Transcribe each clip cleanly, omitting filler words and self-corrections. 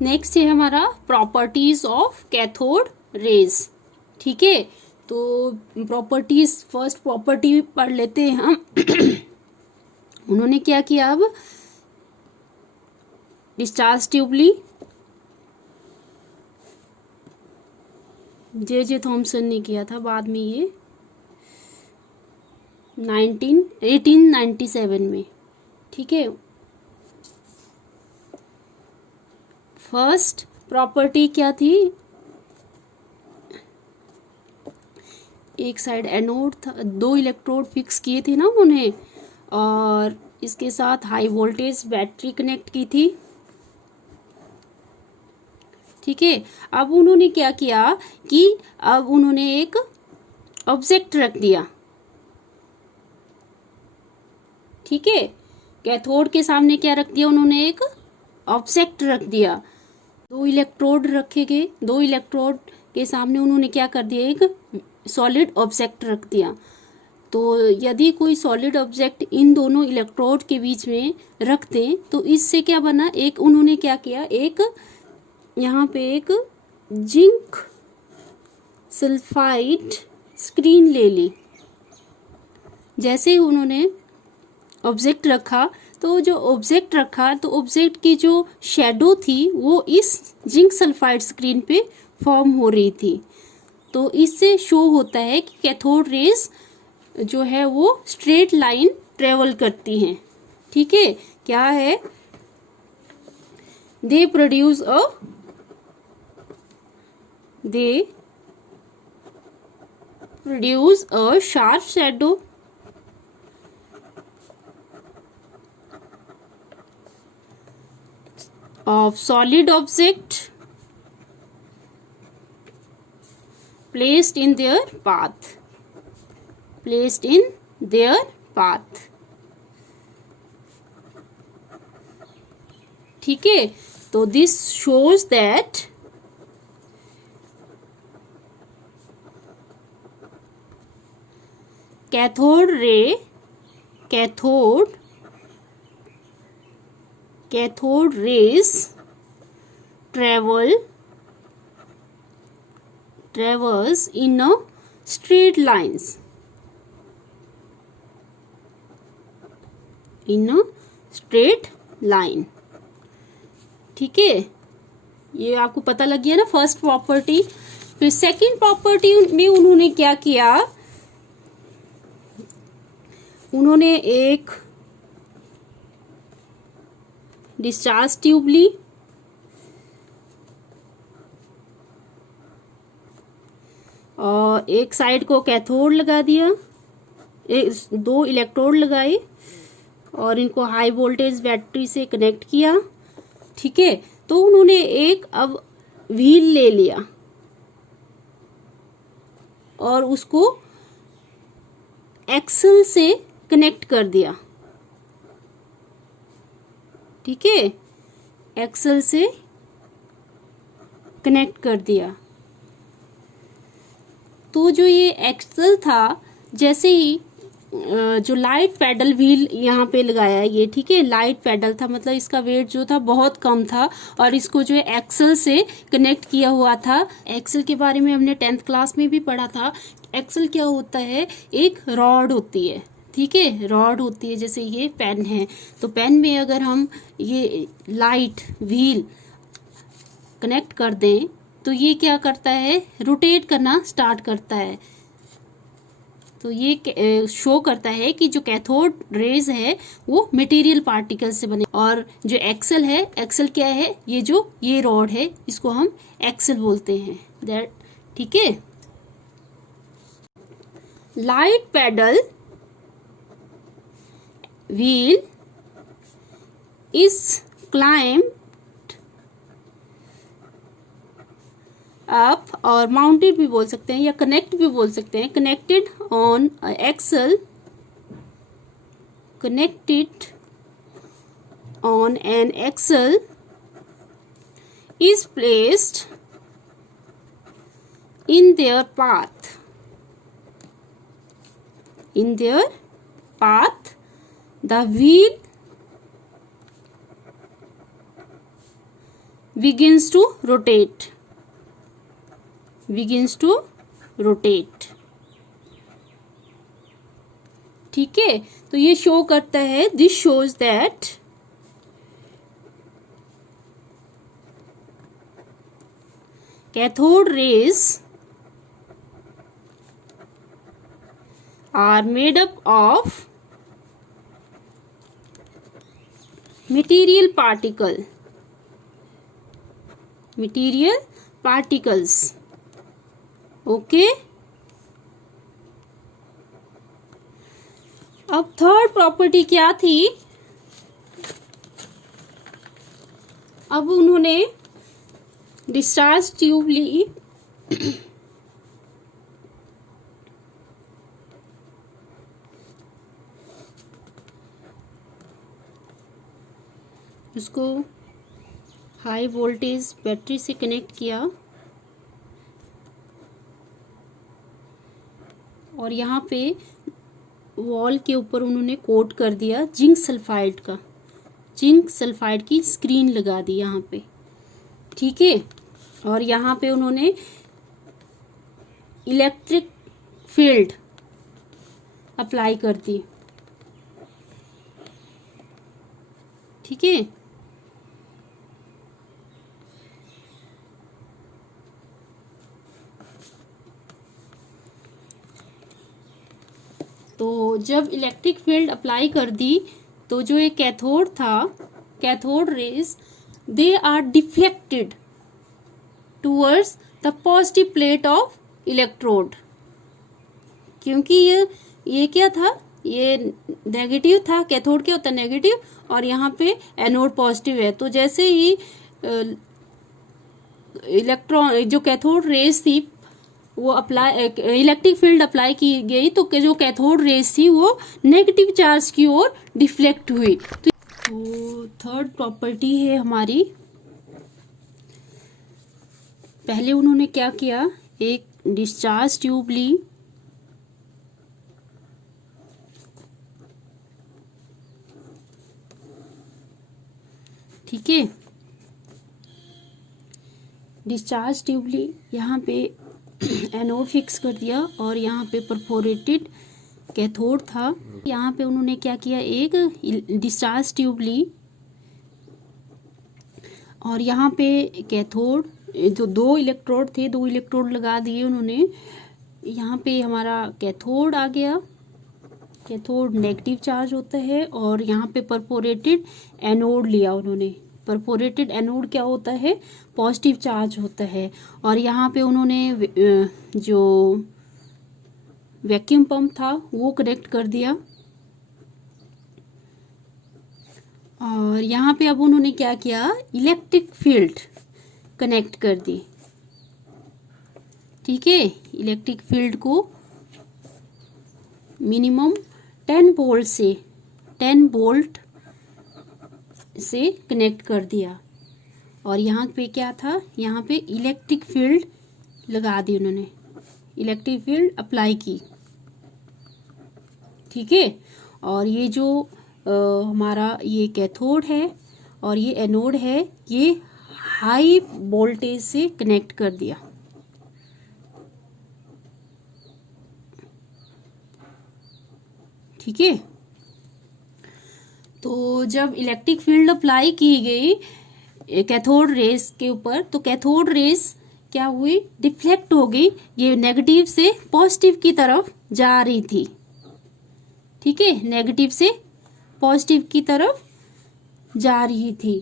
Next है हमारा properties of cathode rays. ठीक है, तो प्रॉपर्टीज, फर्स्ट प्रॉपर्टी पढ़ लेते हैं हम। उन्होंने क्या किया, अब डिस्चार्ज ट्यूबली, जे थॉमसन ने किया था बाद में, ये 1897 में। ठीक है, फर्स्ट प्रॉपर्टी क्या थी, एक साइड एनोड था, 2 इलेक्ट्रोड फिक्स किए थे ना उन्हें, और इसके साथ हाई वोल्टेज बैटरी कनेक्ट की थी। ठीक है, अब उन्होंने क्या किया कि अब उन्होंने एक ऑब्जेक्ट रख दिया। ठीक है, कैथोड के सामने क्या रख दिया उन्होंने, एक ऑब्जेक्ट रख दिया। 2 इलेक्ट्रोड रखे गए, 2 इलेक्ट्रोड के सामने उन्होंने क्या कर दिया, एक सॉलिड ऑब्जेक्ट रख दिया। तो यदि कोई सॉलिड ऑब्जेक्ट इन दोनों इलेक्ट्रोड के बीच में रख दें तो इससे क्या बना, एक उन्होंने क्या किया, एक यहाँ पे एक जिंक सल्फाइड स्क्रीन ले ली। जैसे ही उन्होंने ऑब्जेक्ट रखा, तो जो ऑब्जेक्ट रखा तो ऑब्जेक्ट की जो शेडो थी वो इस जिंक सल्फाइड स्क्रीन पे फॉर्म हो रही थी। तो इससे शो होता है कि कैथोड रेज जो है वो स्ट्रेट लाइन ट्रेवल करती हैं। ठीक है, क्या है, they produce a sharp shadow of solid object placed in their path. ठीक है, तो this shows that cathode rays travels in a straight lines, ठीक है, ये आपको पता लग गया ना फर्स्ट प्रॉपर्टी। फिर सेकंड प्रॉपर्टी में उन्होंने क्या किया, उन्होंने एक डिस्चार्ज ट्यूब ली और एक साइड को कैथोड लगा दिया, 2 इलेक्ट्रोड लगाए और इनको हाई वोल्टेज बैटरी से कनेक्ट किया। ठीक है, तो उन्होंने एक अब व्हील ले लिया और उसको एक्सल से कनेक्ट कर दिया। ठीक है, एक्सल से कनेक्ट कर दिया। तो जो ये एक्सल था, जैसे ही जो लाइट पैडल व्हील यहाँ पे लगाया ये, ठीक है, लाइट पैडल था, मतलब इसका वेट जो था बहुत कम था और इसको जो है एक्सल से कनेक्ट किया हुआ था। एक्सल के बारे में हमने 10th क्लास में भी पढ़ा था। एक्सल क्या होता है, एक रॉड होती है। ठीक है, रॉड होती है, जैसे ये पेन है, तो पेन में अगर हम ये लाइट व्हील कनेक्ट कर दें तो ये क्या करता है, रोटेट करना स्टार्ट करता है। तो ये शो करता है कि जो कैथोड रेज है वो मटेरियल पार्टिकल से बने। और जो एक्सल है, एक्सल क्या है, ये रॉड है, इसको हम एक्सल बोलते हैं। दैट, ठीक है, light pedal wheel is climbed up, और माउंटेड भी बोल सकते हैं या कनेक्ट भी बोल सकते हैं, connected on axle, connected on an axle is placed in their path. In their path, the wheel begins to rotate, begins to rotate। ठीक है, तो ये शो करता है, this shows that cathode rays are made up of material particles। Okay, अब third property क्या थी? अब उन्होंने डिस्चार्ज ट्यूब ली उसको हाई वोल्टेज बैटरी से कनेक्ट किया और यहाँ पे वॉल के ऊपर उन्होंने कोट कर दिया जिंक सल्फाइड का, जिंक सल्फाइड की स्क्रीन लगा दी यहाँ पे। ठीक है, और यहाँ पे उन्होंने इलेक्ट्रिक फील्ड अप्लाई कर दी। ठीक है, तो जब इलेक्ट्रिक फील्ड अप्लाई कर दी तो जो ये कैथोड था, cathode rays they are deflected towards the positive plate of electrode. क्योंकि ये क्या था, ये नेगेटिव था, कैथोड क्या होता है नेगेटिव, और यहाँ पे एनोड पॉजिटिव है। तो जैसे ही इलेक्ट्रॉन जो कैथोड रेज थी वो अप्लाई, इलेक्ट्रिक फील्ड अप्लाई की गई तो जो कैथोड रेज थी वो नेगेटिव चार्ज की ओर डिफ्लेक्ट हुई। तो थर्ड प्रॉपर्टी है हमारी, पहले उन्होंने क्या किया, एक डिस्चार्ज ट्यूब ली, ठीक है, डिस्चार्ज ट्यूब ली, यहाँ पे एनोड फिक्स कर दिया और यहाँ पे परफोरेटेड कैथोड था। यहाँ पे उन्होंने क्या किया, एक डिस्चार्ज ट्यूब ली और यहाँ पे कैथोड जो दो इलेक्ट्रोड थे, दो इलेक्ट्रोड लगा दिए उन्होंने। यहाँ पे हमारा कैथोड आ गया, कैथोड नेगेटिव चार्ज होता है, और यहाँ पे परफोरेटेड एनोड लिया उन्होंने। परफोरेटेड एनोड क्या होता है, पॉजिटिव चार्ज होता है। और यहाँ पे उन्होंने जो वैक्यूम पंप था वो कनेक्ट कर दिया, और यहाँ पे अब उन्होंने क्या किया, इलेक्ट्रिक फील्ड कनेक्ट कर दी। ठीक है, इलेक्ट्रिक फील्ड को मिनिमम 10 वोल्ट से कनेक्ट कर दिया। और यहाँ पे क्या था, यहाँ पे इलेक्ट्रिक फील्ड लगा दी उन्होंने, इलेक्ट्रिक फील्ड अप्लाई की। ठीक है, और ये जो हमारा ये कैथोड है और ये एनोड है, ये हाई वोल्टेज से कनेक्ट कर दिया। ठीक है, तो जब इलेक्ट्रिक फील्ड अप्लाई की गई कैथोड रेस के ऊपर, तो कैथोड रेस क्या हुई, डिफ्लेक्ट हो गई, ये नेगेटिव से पॉजिटिव की तरफ जा रही थी। ठीक है, नेगेटिव से पॉजिटिव की तरफ जा रही थी।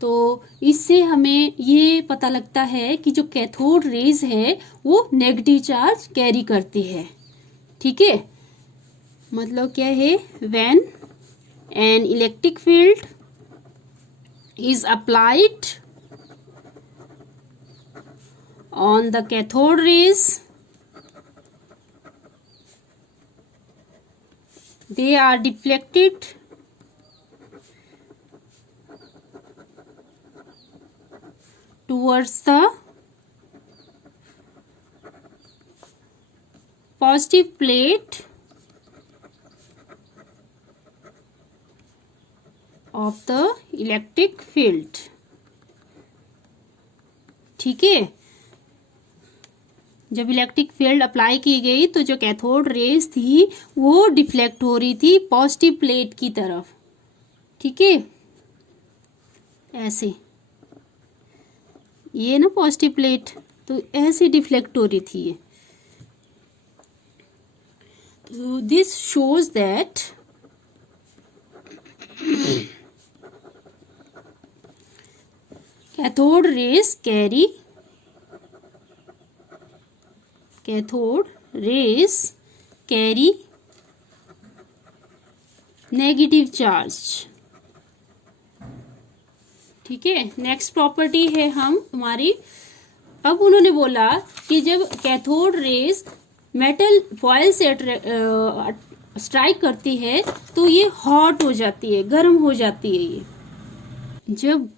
तो इससे हमें ये पता लगता है कि जो कैथोड रेज है वो नेगेटिव चार्ज कैरी करती है। ठीक है, मतलब क्या है, when an electric field is applied on the cathode rays, they are deflected towards the positive plate of the electric field। ठीक है। जब इलेक्ट्रिक फील्ड अप्लाई की गई तो जो कैथोड रेज थी वो डिफ्लेक्ट हो रही थी पॉजिटिव प्लेट की तरफ, ठीक है, ऐसे, ये ना पॉजिटिव प्लेट, तो ऐसे डिफ्लेक्ट हो रही थी ये। तो this shows that cathode rays carry negative charge, ठीक है। नेक्स्ट प्रॉपर्टी है हमारी, अब उन्होंने बोला कि जब कैथोड रेज मेटल फॉयल से स्ट्राइक करती है तो ये हॉट हो जाती है, गर्म हो जाती है ये। जब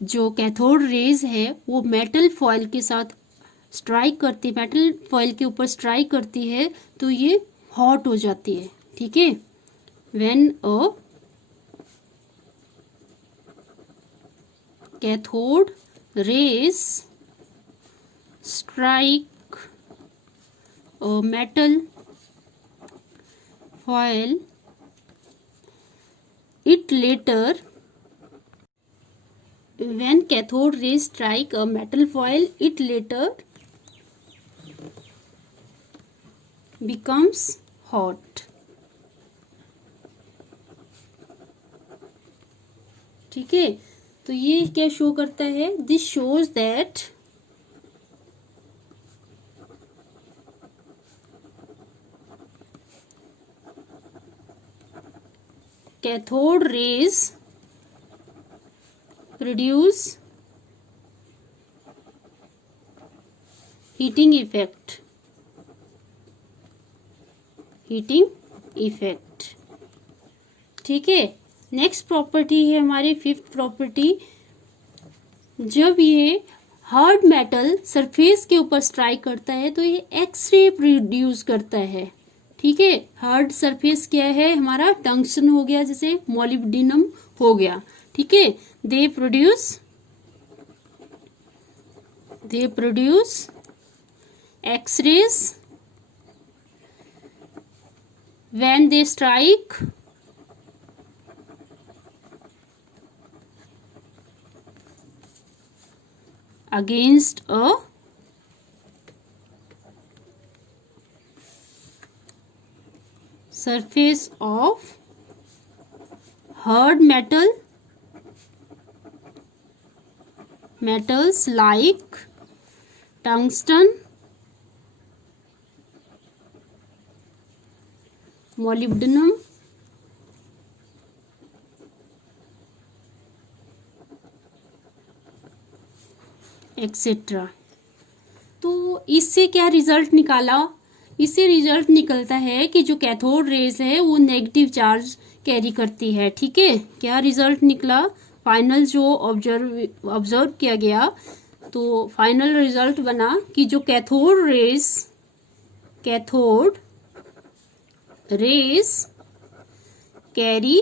जो कैथोड रेज है वो मेटल फॉयल के साथ स्ट्राइक करती है, मेटल फॉयल के ऊपर स्ट्राइक करती है तो ये हॉट हो जाती है, ठीक है। When a cathode rays strike a metal foil, it later when cathode rays strike a metal foil, it later becomes hot, ठीक है। तो ये क्या शो करता है, this shows that cathode rays produce heating effect, ठीक है। नेक्स्ट प्रॉपर्टी है हमारी फिफ्थ प्रॉपर्टी, जब ये हार्ड मेटल सरफेस के ऊपर स्ट्राइक करता है तो ये एक्सरे प्रोड्यूस करता है, ठीक है। हार्ड सरफेस क्या है हमारा, टंगस्टन हो गया, जैसे मोलिब्डेनम हो गया, ठीक है। They produce X rays when they strike against a surface of hard metals like tungsten, molybdenum, etcetera. तो इससे क्या रिजल्ट निकाला, इससे रिजल्ट निकलता है कि जो कैथोड रेज है वो नेगेटिव चार्ज कैरी करती है, ठीक है। क्या रिजल्ट निकला, फाइनल जो ऑब्जर्व किया गया, तो फाइनल रिजल्ट बना कि जो cathode rays carry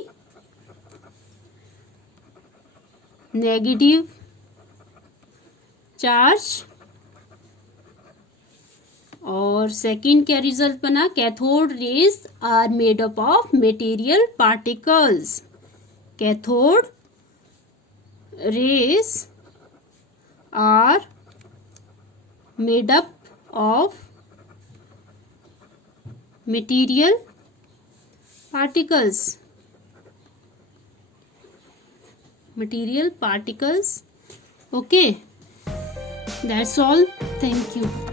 negative charge, और सेकंड क्या रिजल्ट बना, cathode rays are made up of material particles, cathode rays are made up of material particles, okay, that's all, thank you.